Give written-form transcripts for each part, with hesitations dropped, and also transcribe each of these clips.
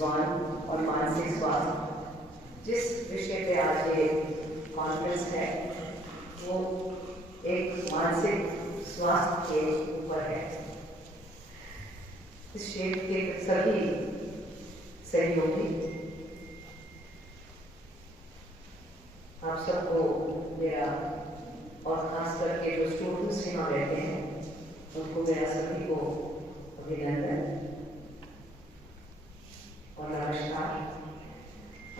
स्वास्थ्य और मानसिक स्वास्थ्य। जिस विषय पे आज ये कॉन्फ्रेंस है वो एक मानसिक स्वास्थ्य के ऊपर है। इस क्षेत्र के सभी सहयोगी आप सबको मेरा और खास करके जो स्टूडेंट्स यहाँ रहते हैं उनको मेरा सभी को अभिनंदन और नमस्कार।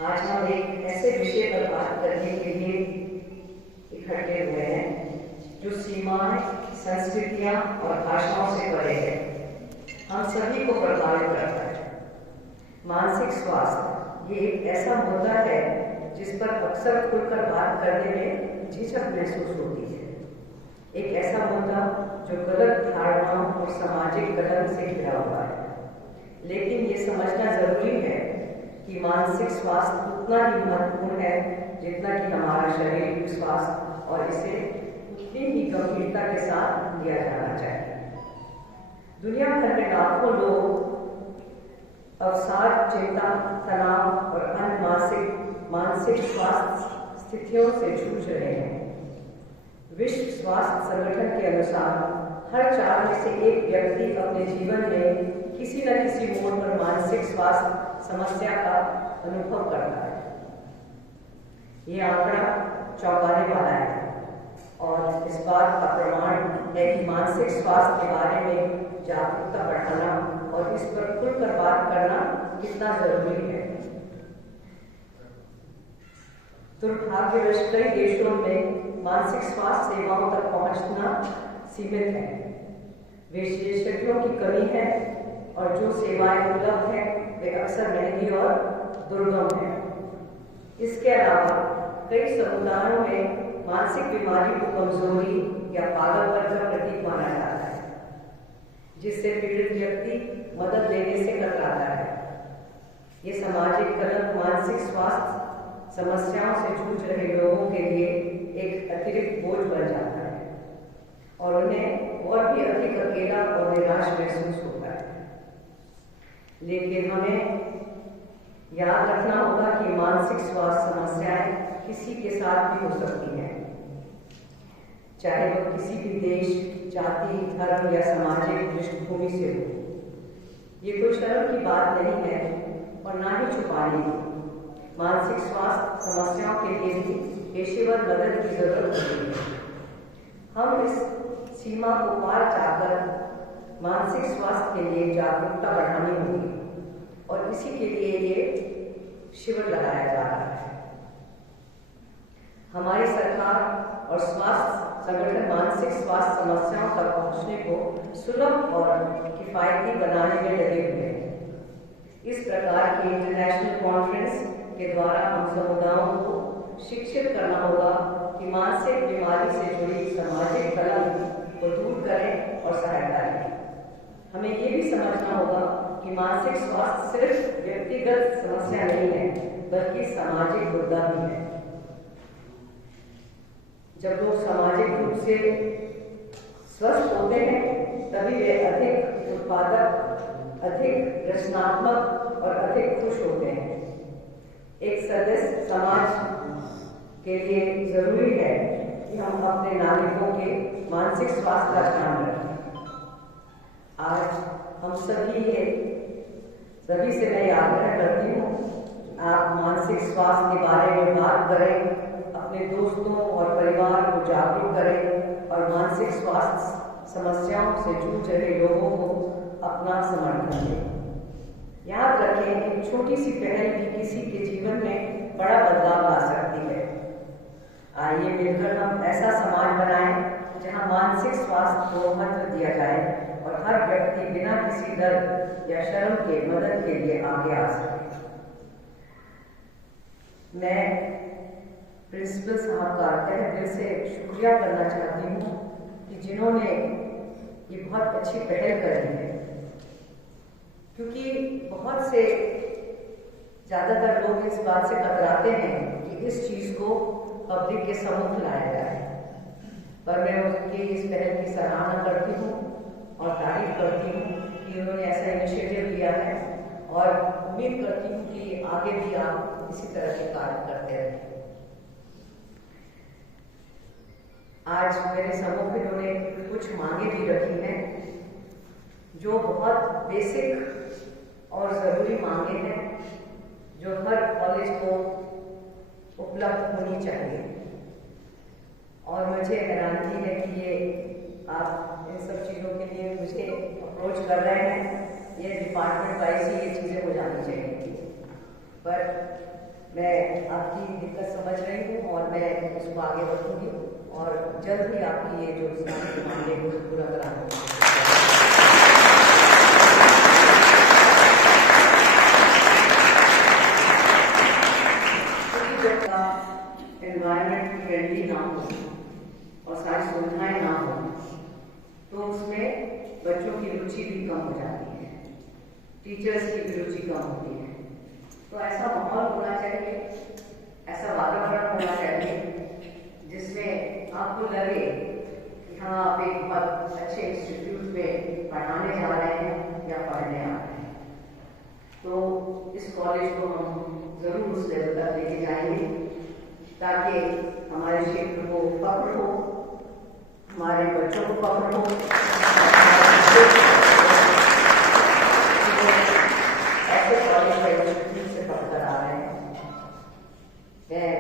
आज हम एक ऐसे विषय पर बात करने के लिए इकट्ठे हुए हैं जो सीमाएं, संस्कृतियां और भाषाओं से परे है, हम सभी को प्रभावित करता है। मानसिक स्वास्थ्य ये एक ऐसा मुद्दा है जिस पर अक्सर खुलकर बात करने में झिझक महसूस होती है। एक ऐसा मुद्दा जो गलत धारणाओं और सामाजिक कलंक से घिरा हुआ है, लेकिन ये समझना जरूरी है कि मानसिक स्वास्थ्य उतना ही महत्वपूर्ण है जितना कि हमारा शारीरिक स्वास्थ्य, और इसे उतनी ही गंभीरता के साथ लिया जाना चाहिए। दुनिया भर में लाखों लोग अवसाद, चिंता, तनाव और अन्य मानसिक स्वास्थ्य स्थितियों से जूझ रहे हैं। विश्व स्वास्थ्य संगठन के अनुसार हर 4 में से 1 व्यक्ति अपने जीवन में किसी न किसी मोड़ पर मानसिक स्वास्थ्य समस्या का अनुभव करता है। ये आंकड़ा चौंकाने वाला है और इस बात का प्रमाण है कि मानसिक स्वास्थ्य के बारे में जागरूकता बढ़ाना और इस पर खुलकर बात करना कितना जरूरी है। दुर्भाग्यवश कई देशों में मानसिक स्वास्थ्य सेवाओं तक पहुंचना सीमित है। विशेषज्ञों की कमी है और जो सेवाएं उपलब्ध हैं वे अक्सर महंगी और दुर्गम हैं। इसके अलावा कई समुदायों में मानसिक बीमारी को कमजोरी या पागलपन का प्रतीक माना जाता है, जिससे पीड़ित व्यक्ति मदद लेने से कतराता है। ये सामाजिक कलंक मानसिक स्वास्थ्य समस्याओं से जूझ रहे लोगों के लिए एक अतिरिक्त बोझ बन जाता है और उन्हें और भी अधिक अकेला और निराश महसूस होता है। लेकिन हमें याद रखना होगा कि मानसिक स्वास्थ्य समस्याएं किसी के साथ भी हो सकती हैं, चाहे वह किसी भी देश, जाति, धर्म या सामाजिक पृष्ठभूमि से हो। ये कोई शर्म की बात नहीं है और ना ही छुपाने की। मानसिक स्वास्थ्य समस्याओं के लिए भी पेशेवर मदद की जरूरत होती है। हम इस सीमा को पार जाकर मानसिक स्वास्थ्य के लिए जागरूकता बढ़ानी होगी और इसी के लिए ये शिविर लगाया जा रहा है। हमारी सरकार और स्वास्थ्य संगठन मानसिक स्वास्थ्य समस्याओं तक पहुंचने को सुलभ और किफायती बनाने में लगे हुए हैं। इस प्रकार की इंटरनेशनल कॉन्फ्रेंस के द्वारा हम समुदायों को शिक्षित करना होगा कि मानसिक बीमारी से जुड़ी सामाजिक कलंक को दूर करें और सहायता दें। हमें ये भी समझना होगा कि मानसिक स्वास्थ्य सिर्फ व्यक्तिगत समस्या नहीं है, बल्कि सामाजिक मुद्दा भी है। जब लोग सामाजिक रूप से स्वस्थ होते हैं तभी वे अधिक उत्पादक, अधिक रचनात्मक और अधिक खुश होते हैं। एक सदस्य समाज के लिए जरूरी है कि हम अपने नागरिकों के मानसिक स्वास्थ्य का ध्यान रखें। आज हम सभी से मैं आग्रह करती हूँ कि आप मानसिक स्वास्थ्य के बारे में बात करें, अपने दोस्तों और परिवार को जागरूक करें और मानसिक स्वास्थ्य समस्याओं से जूझ रहे लोगों को अपना समर्थन दें। याद रखें, एक छोटी सी पहल भी किसी के जीवन में बड़ा बदलाव ला सकती है। आइए मिलकर हम ऐसा समाज बनाएं जहां मानसिक स्वास्थ्य को महत्व दिया जाए और हर व्यक्ति बिना किसी डर या शर्म के मदद के लिए आगे आ सके। मैं प्रिंसिपल साहब का तहे दिल से शुक्रिया करना चाहती हूँ कि जिन्होंने ये बहुत अच्छी पहल करी है, क्योंकि बहुत से ज़्यादातर लोग इस बात से कतराते हैं कि इस चीज़ को पब्लिक के सम्मुख लाया जाए, पर मैं उनकी इस पहल की सराहना करती हूँ और तारीफ करती हूँ कि उन्होंने ऐसा इनिशिएटिव लिया है और उम्मीद करती हूँ कि आगे भी आप इसी तरह के कार्य करते रहें। आज मेरे समूह इन्होंने कुछ मांगे भी रखी हैं जो बहुत बेसिक और ज़रूरी मांगे हैं जो हर कॉलेज को उपलब्ध होनी चाहिए। और मुझे हैरानगी है कि ये आप इन सब चीज़ों के लिए मुझे अप्रोच कर रहे हैं। ये डिपार्टमेंट वाइज ही ये चीज़ें हो जानी चाहिए, पर मैं आपकी दिक्कत समझ रही हूँ और मैं इसको आगे बढ़ूँगी और जल्द ही आपकी ये जो मांगे हैं उसको पूरा कराऊंगी। एनवायरनमेंट फ्रेंडली ना हो और सारी सुविधाएं ना हो तो उसमें बच्चों की रुचि भी कम हो जाती है, टीचर्स की भी रुचि कम होती है। तो ऐसा माहौल होना चाहिए, ऐसा वातावरण होना चाहिए जिसमें आपको लगे कि हाँ आप एक बहुत अच्छे इंस्टीट्यूट में पढ़ाने जा रहे हैं या पढ़ने आ रहे हैं। तो इस कॉलेज को हम ज़रूर उस लेवल तक लेके जाएंगे ताकि हमारे क्षेत्र को फख्र हो, हमारे बच्चों को फख्र हो। ऐसे कॉलेज से पढ़कर आ रहे हैं। मैं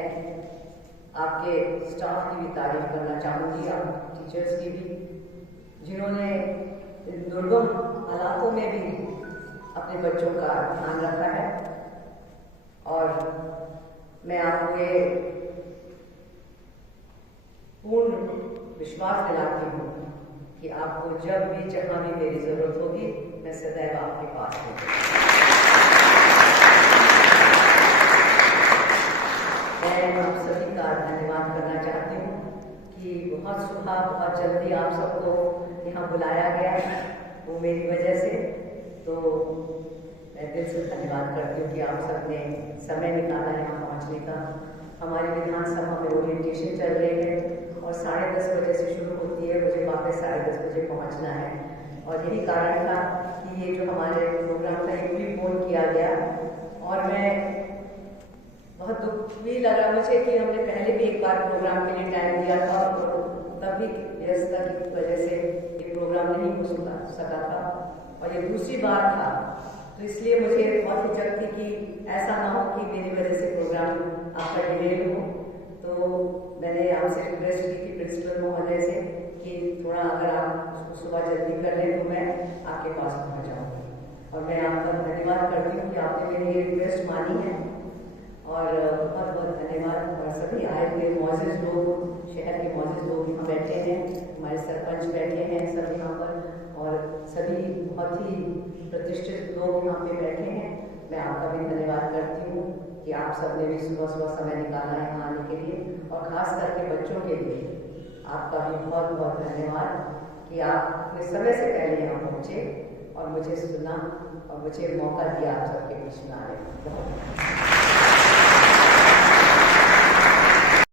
आपके स्टाफ की भी तारीफ करना चाहूँगी, आप टीचर्स की भी, जिन्होंने दुर्गम हालातों में भी अपने बच्चों का ध्यान रखा है। और मैं आपको ये पूर्ण विश्वास दिलाती हूँ कि आपको जब भी जहाँ भी मेरी जरूरत होगी मैं सदैव आपके पास हूँ। मैं आप सभी का धन्यवाद करना चाहती हूँ कि बहुत सुबह बहुत जल्दी आप सबको यहाँ बुलाया गया, वो मेरी वजह से। तो मैं दिल से धन्यवाद करती हूँ कि आप सबने समय निकाला यहाँ पहुँचने का। हमारी विधानसभा में ओरिएंटेशन चल रही है और 10:30 बजे से शुरू होती है, मुझे वापस 10:30 बजे पहुँचना है। और यही कारण था कि ये जो हमारे प्रोग्राम था ये प्रीपोन किया गया। और मैं बहुत दुख भी लगा मुझे कि हमने पहले भी एक बार प्रोग्राम के लिए टाइम दिया था और तब भी व्यस्तता की वजह से ये प्रोग्राम नहीं हो सका था और ये दूसरी बार था। तो इसलिए मुझे बहुत हिचक थी कि ऐसा ना हो कि मेरी वजह से प्रोग्राम आपका डिले हो। तो मैंने आपसे रिक्वेस्ट की थी प्रिंसिपल महोदय से कि थोड़ा अगर आप उसको सुबह जल्दी कर लें तो मैं आपके पास पहुँच जाऊँगी। और मैं आपका धन्यवाद करती हूँ कि आपने मेरी ये रिक्वेस्ट मानी है और बहुत बहुत धन्यवाद। और सभी आए हुए मौजूद लोग, शहर के मौजूद लोग यहाँ बैठे हैं, हमारे सरपंच बैठे हैं सब यहाँ पर और सभी बहुत ही प्रतिष्ठित लोग यहाँ पे बैठे हैं। मैं आपका भी धन्यवाद करती हूँ कि आप सबने भी सुबह सुबह समय निकाला है यहाँ आने के लिए और ख़ास करके बच्चों के लिए आपका भी बहुत बहुत धन्यवाद कि आप अपने समय से पहले यहाँ पहुँचे और मुझे सुना और मुझे मौका दिया आप सबके बीच में आने का।